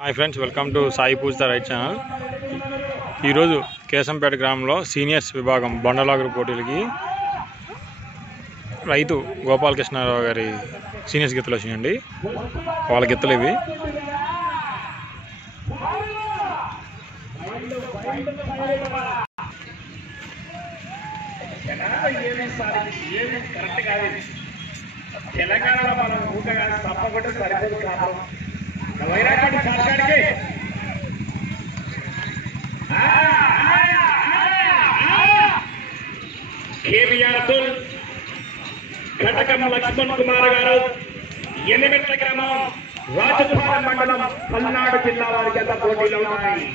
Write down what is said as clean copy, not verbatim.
Hi friends, welcome to Sai పూజ్ the right channel. ఈరోజు కేశంపేట గ్రామంలో సీనియర్స్ విభాగం బండలాగురు పోటీలకి రైతు గోపాలకృష్ణారావు గారి సీనియర్స్ గీతలు వచ్చినాయండి. వాళ్ళ గీతలు ఇవి. తెలంగాణలో మనం ఊటగా తప్పకుండా సరిపోదు కాదు వైరాటి సాక్షానికి కేవీఆర్ కటకం లక్ష్మణ్ కుమార్ గారు ఎనిమిట్ల గ్రామం రాజపాలెం మండలం పల్నాడు జిల్లా వారి జత పోటీలో ఉన్నాయి.